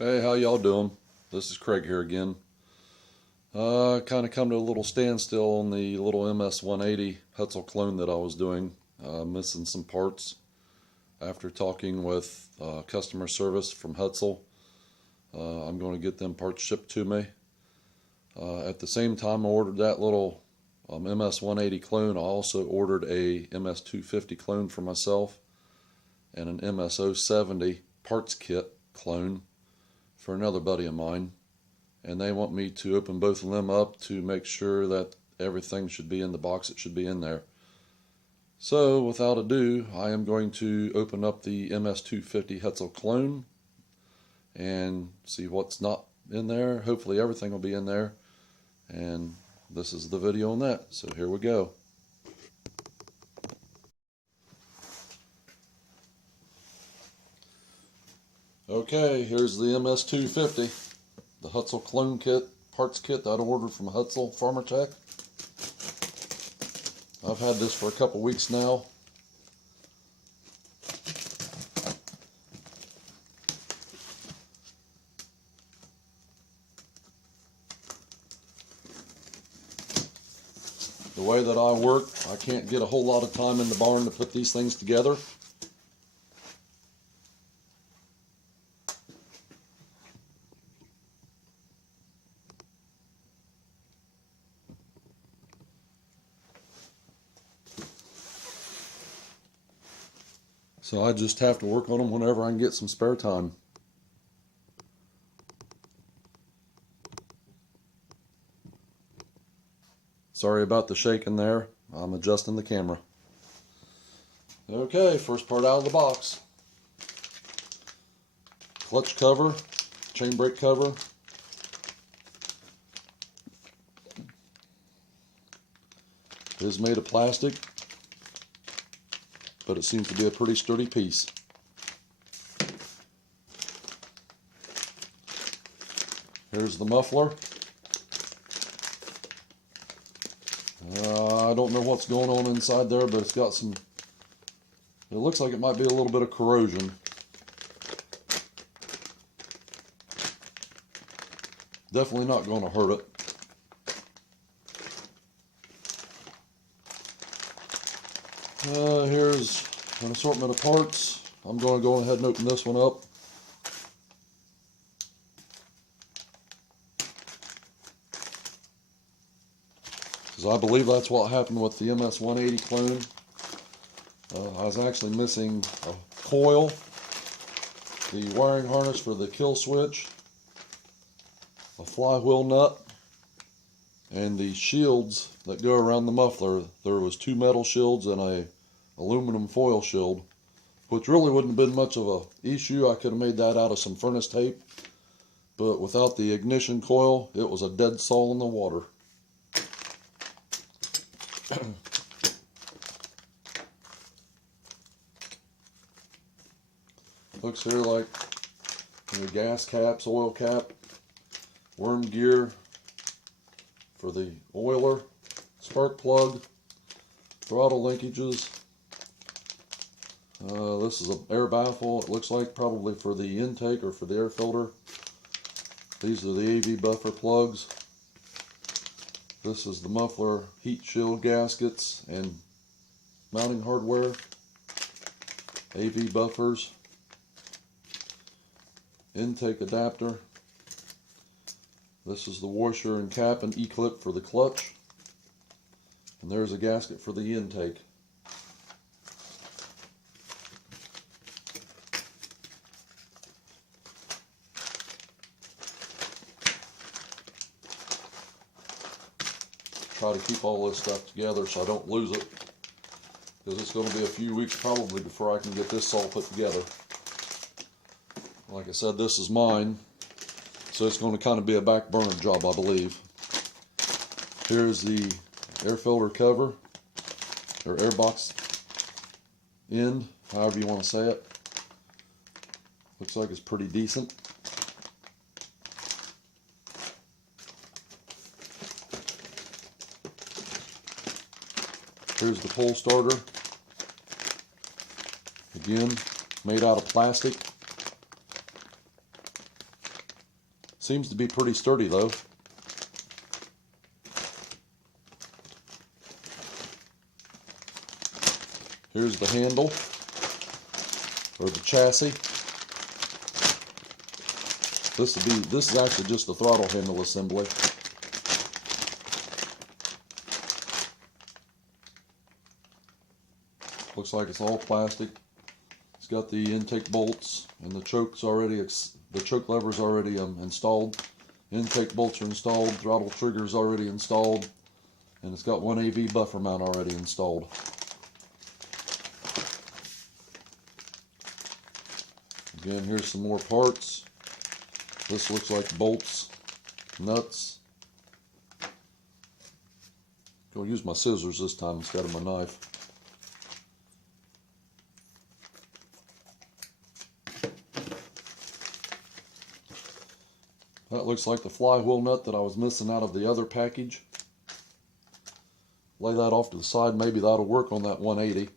Hey, how y'all doing? This is Craig here again. Kind of come to a little standstill on the little MS180 Huztl clone that I was doing. Missing some parts after talking with customer service from Huztl. I'm going to get them parts shipped to me. At the same time I ordered that little MS180 clone, I also ordered a MS250 clone for myself and an MS070 parts kit clone for another buddy of mine, and they want me to open both of them up to make sure that everything should be in the box it should be in there. So without ado, I am going to open up the MS250 Huztl clone and see what's not in there. Hopefully everything will be in there, and this is the video on that. So here we go. Okay, here's the MS250, the Huztl clone kit, parts kit that I ordered from Huztl farmertec. I've had this for a couple weeks now. The way that I work, I can't get a whole lot of time in the barn to put these things together. So I just have to work on them whenever I can get some spare time. Sorry about the shaking there. I'm adjusting the camera. Okay, first part out of the box. Clutch cover, chain brake cover. It is made of plastic, but it seems to be a pretty sturdy piece. Here's the muffler. I don't know what's going on inside there, but it's got some, it looks like it might be a little bit of corrosion. Definitely not going to hurt it. Here's an assortment of parts. I'm going to go ahead and open this one up. Because I believe that's what happened with the MS180 clone. I was actually missing a coil, the wiring harness for the kill switch, a flywheel nut, and the shields that go around the muffler. There was two metal shields and a aluminum foil shield, which really wouldn't have been much of an issue. I could have made that out of some furnace tape, but without the ignition coil, it was a dead sol in the water. Looks here like gas caps, oil cap, worm gear for the oiler, spark plug, throttle linkages. This is an air baffle, it looks like, probably for the intake or for the air filter. These are the AV buffer plugs. This is the muffler heat shield gaskets and mounting hardware, AV buffers, intake adapter. This is the washer and cap and E-clip for the clutch. And there's a gasket for the intake. Try to keep all this stuff together so I don't lose it, because it's going to be a few weeks probably before I can get this all put together. Like I said, this is mine, so it's going to kind of be a back burner job, I believe. Here's the air filter cover, or air box end, however you want to say it. Looks like it's pretty decent. Here's the pole starter. Again, made out of plastic. Seems to be pretty sturdy though. Here's the handle, or the chassis. This is actually just the throttle handle assembly. Looks like it's all plastic. It's got the intake bolts and the choke's already, the choke lever's already installed. Intake bolts are installed, throttle trigger's already installed, and it's got one AV buffer mount already installed. Again, here's some more parts. This looks like bolts, nuts. I'll use my scissors this time instead of my knife. That looks like the flywheel nut that I was missing out of the other package. Lay that off to the side, maybe that'll work on that 180.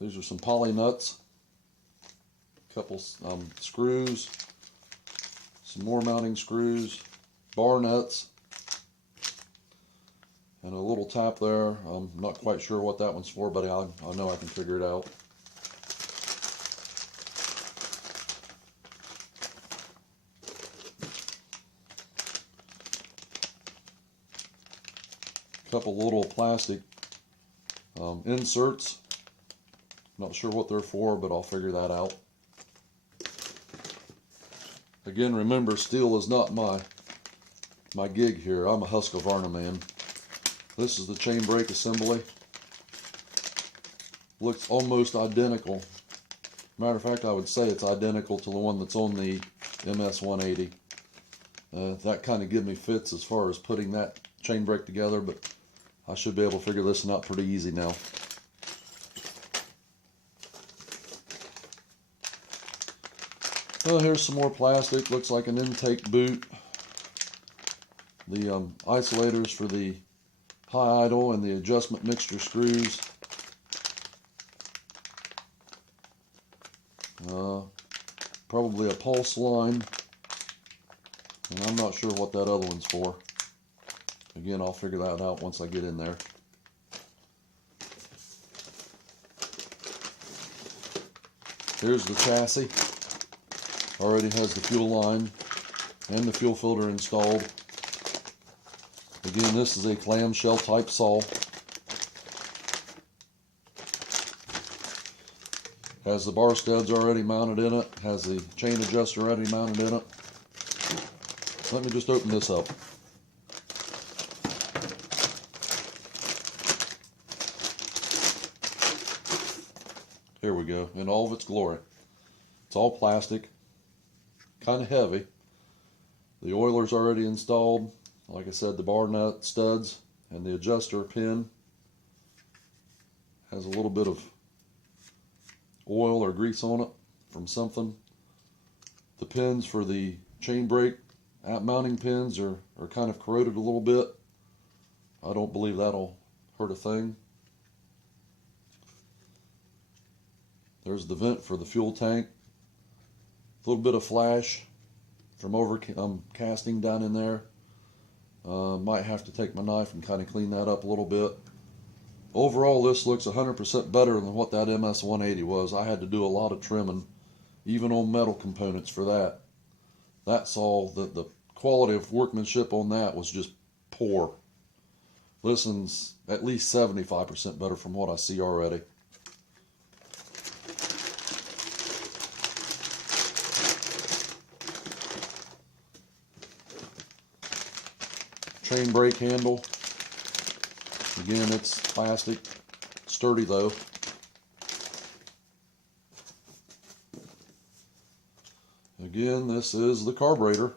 These are some poly nuts, a couple screws, some more mounting screws, bar nuts, and a little tap there. I'm not quite sure what that one's for, but I know I can figure it out. Couple little plastic inserts. Not sure what they're for, but I'll figure that out. Again, remember, Stihl is not my gig here. I'm a Husqvarna man. This is the chain brake assembly. Looks almost identical. Matter of fact, I would say it's identical to the one that's on the MS180. That kind of gives me fits as far as putting that chain brake together, but I should be able to figure this one out pretty easy now. Well, here's some more plastic. Looks like an intake boot. The isolators for the high idle and the adjustment mixture screws. Probably a pulse line. And I'm not sure what that other one's for. Again, I'll figure that out once I get in there. Here's the chassis. Already has the fuel line and the fuel filter installed. Again, this is a clamshell type saw. Has the bar studs already mounted in it. Has the chain adjuster already mounted in it. Let me just open this up. Here we go, in all of its glory. It's all plastic, kind of heavy. The oiler's already installed. Like I said, the bar nut studs and the adjuster pin has a little bit of oil or grease on it from something. The pins for the chain brake mounting pins are kind of corroded a little bit. I don't believe that'll hurt a thing. There's the vent for the fuel tank. A little bit of flash from over casting down in there. Might have to take my knife and kind of clean that up a little bit. Overall, this looks 100% better than what that MS180 was. I had to do a lot of trimming, even on metal components for that. That's all. The quality of workmanship on that was just poor. This one's at least 75% better from what I see already. Chain brake handle. Again, it's plastic, sturdy though. Again, this is the carburetor.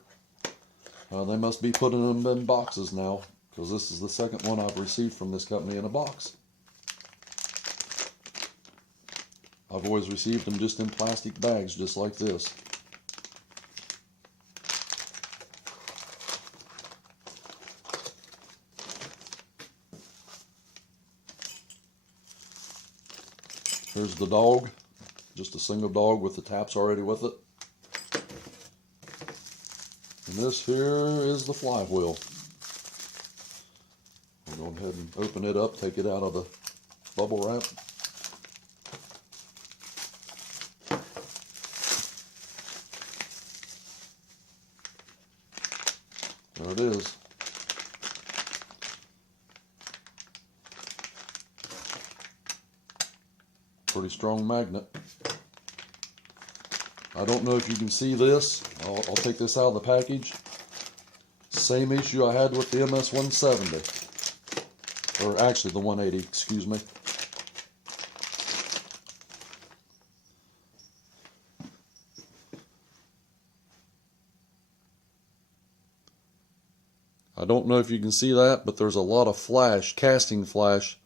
They must be putting them in boxes now, because this is the second one I've received from this company in a box. I've always received them just in plastic bags, just like this. Here's the dog, just a single dog with the taps already with it. And this here is the flywheel. We'll go ahead and open it up, take it out of the bubble wrap. There it is. Pretty strong magnet. I don't know if you can see this. I'll take this out of the package. Same issue I had with the MS170. Or actually the 180, excuse me. I don't know if you can see that, but there's a lot of flash, casting flash,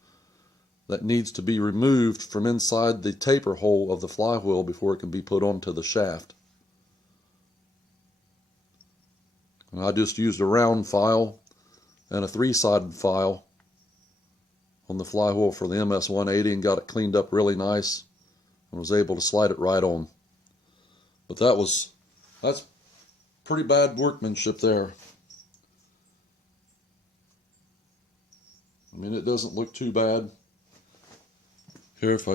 that needs to be removed from inside the taper hole of the flywheel before it can be put onto the shaft. And I just used a round file and a 3-sided file on the flywheel for the MS180 and got it cleaned up really nice and was able to slide it right on. But that's pretty bad workmanship there. I mean, it doesn't look too bad. Here, if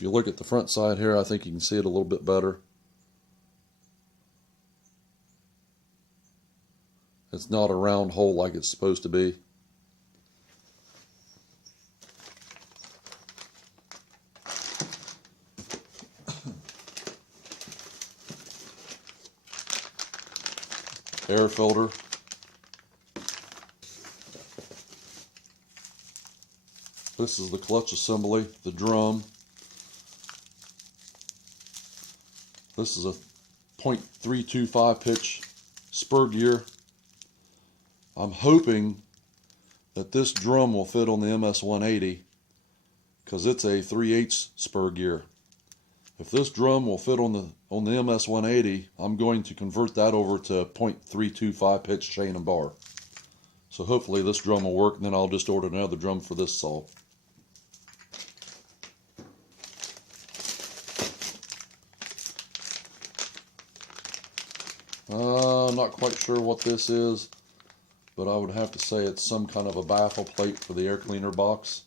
you look at the front side here, I think you can see it a little bit better. It's not a round hole like it's supposed to be. Air filter. This is the clutch assembly, the drum. This is a .325 pitch spur gear. I'm hoping that this drum will fit on the MS180 because it's a 3/8 spur gear. If this drum will fit on the MS180, I'm going to convert that over to .325 pitch chain and bar. So hopefully this drum will work, and then I'll just order another drum for this saw. I'm not quite sure what this is, but I would have to say it's some kind of a baffle plate for the air cleaner box.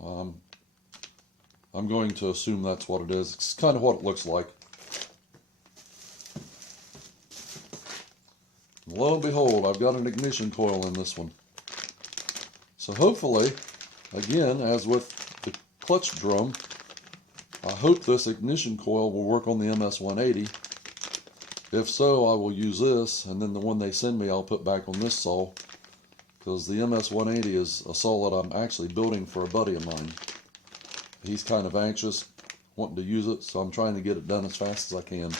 I'm going to assume that's what it is. It's kind of what it looks like. Lo and behold, I've got an ignition coil in this one. So hopefully, again, as with the clutch drum, I hope this ignition coil will work on the MS180. If so, I will use this, and then the one they send me I'll put back on this saw, because the MS180 is a saw that I'm actually building for a buddy of mine. He's kind of anxious, wanting to use it, so I'm trying to get it done as fast as I can.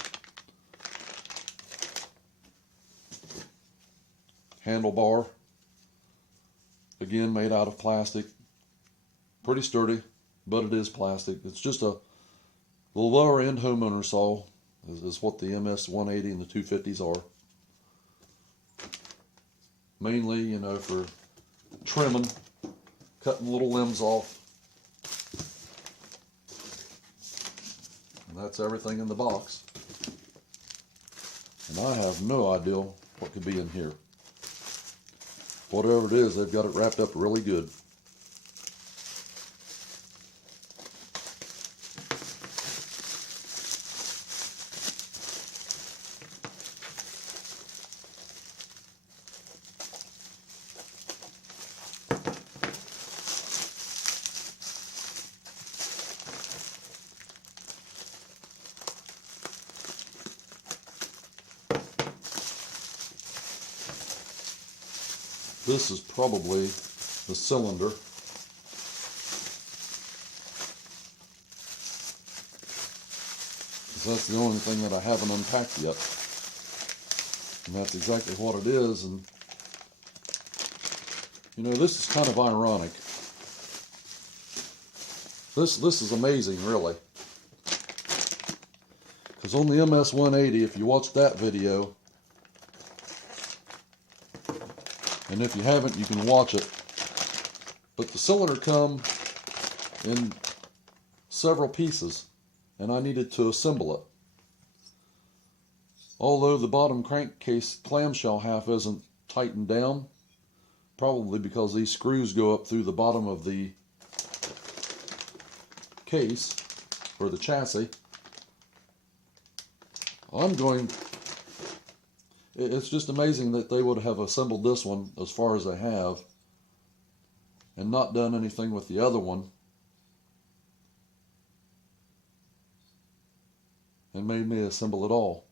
Handlebar, again made out of plastic, pretty sturdy, but it is plastic. It's just the lower end homeowner saw is what the MS180 and the 250s are. Mainly, you know, for trimming, cutting little limbs off. And that's everything in the box. And I have no idea what could be in here. Whatever it is, they've got it wrapped up really good. This is probably the cylinder. Because that's the only thing that I haven't unpacked yet. And that's exactly what it is. And you know, this is kind of ironic. This is amazing, really. Because on the MS180, if you watch that video, and if you haven't, you can watch it. But the cylinder come in several pieces, and I needed to assemble it. Although the bottom crankcase clamshell half isn't tightened down, probably because these screws go up through the bottom of the case or the chassis. It's just amazing that they would have assembled this one as far as they have and not done anything with the other one and made me assemble it all.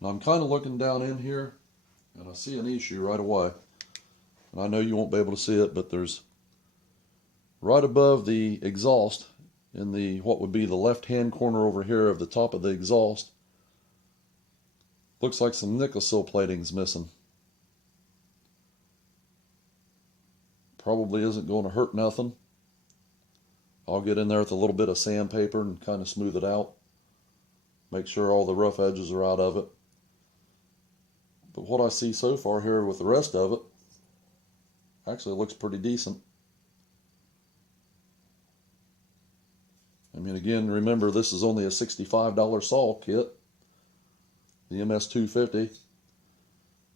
Now I'm kind of looking down in here and I see an issue right away. And I know you won't be able to see it, but there's right above the exhaust in the what would be the left hand corner over here of the top of the exhaust, looks like some nickel seal plating's missing. Probably isn't going to hurt nothing. I'll get in there with a little bit of sandpaper and kind of smooth it out. Make sure all the rough edges are out of it. But what I see so far here with the rest of it, actually looks pretty decent. I mean, again, remember this is only a $65 saw kit. The MS250,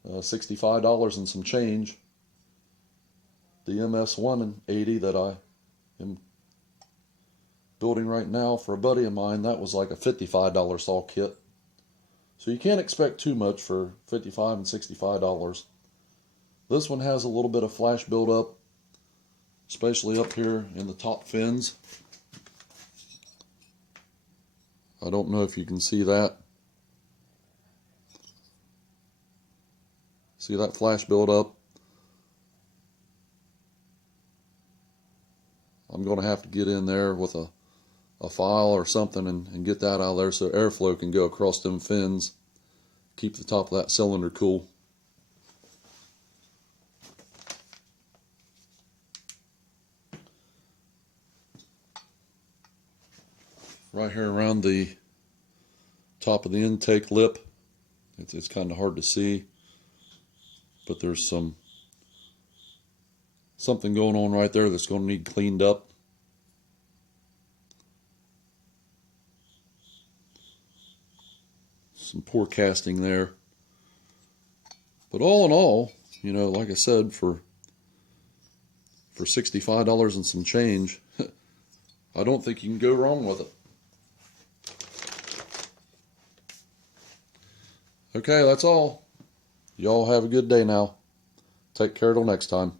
$65 and some change. The MS180 that I am building right now for a buddy of mine, that was like a $55 saw kit. So you can't expect too much for $55 and $65. This one has a little bit of flash buildup, especially up here in the top fins. I don't know if you can see that. See that flash buildup? I'm going to have to get in there with a file or something and get that out of there so airflow can go across them fins. Keep the top of that cylinder cool. Right here around the top of the intake lip, it's kind of hard to see, but there's something going on right there that's going to need cleaned up. Some poor casting there. But all in all, you know, like I said, for $65 and some change, I don't think you can go wrong with it. Okay, that's all. Y'all have a good day now. Take care till next time.